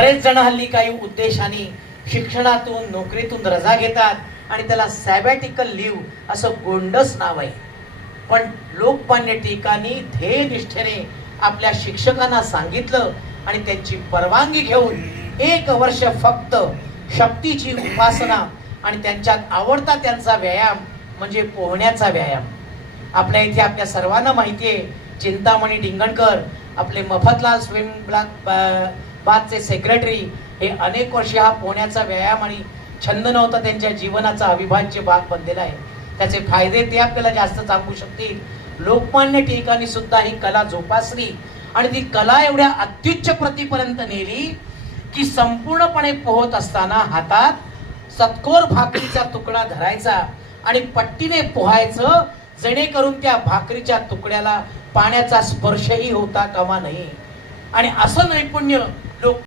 बरेच जण हल्ली काही उद्देशाने शिक्षणातून नोकरीतून रजा घेतात आणि त्याला सॅबॅटिकल लीव्ह असं गोंडस नाव आहे. पण लोकमान्य टिळकांनी ध्येय निष्ठेने आपल्या शिक्षकांना सांगितलं आणि त्यांची परवानगी घेऊन 1 वर्ष फक्त शक्तीची उपासना आणि त्यांच्यात आवडता त्यांचा व्यायाम म्हणजे पोहण्याचा व्यायाम. आपल्या इथे आपल्या सर्वांना माहिती आहे, चिंतामणी डिंगणकर आपले मफतलाल स्विमिंग बाथचे सेक्रेटरी हे अनेक वर्षे हा पोहण्याचा व्यायाम आणि छंद नव्हता, त्यांच्या जीवनाचा अविभाज्य भाग बनलेला आहे. त्याचे फायदे ते आपल्याला जास्त सांगू शकतील. लोकमान्य टिळकांनी सुद्धा ही कला जोपासली आणि ती कला एवढ्या अत्युच्च प्रतीपर्यंत नेली की संपूर्णपणे पोहत असताना हातात सतकोर भाकरीचा तुकडा धरायचा आणि पट्टीने पोहायचं, जेणेकरून त्या भाकरीच्या तुकड्याला पाण्याचा स्पर्शही होता कामा नये. आणि असं नैपुण्य लोक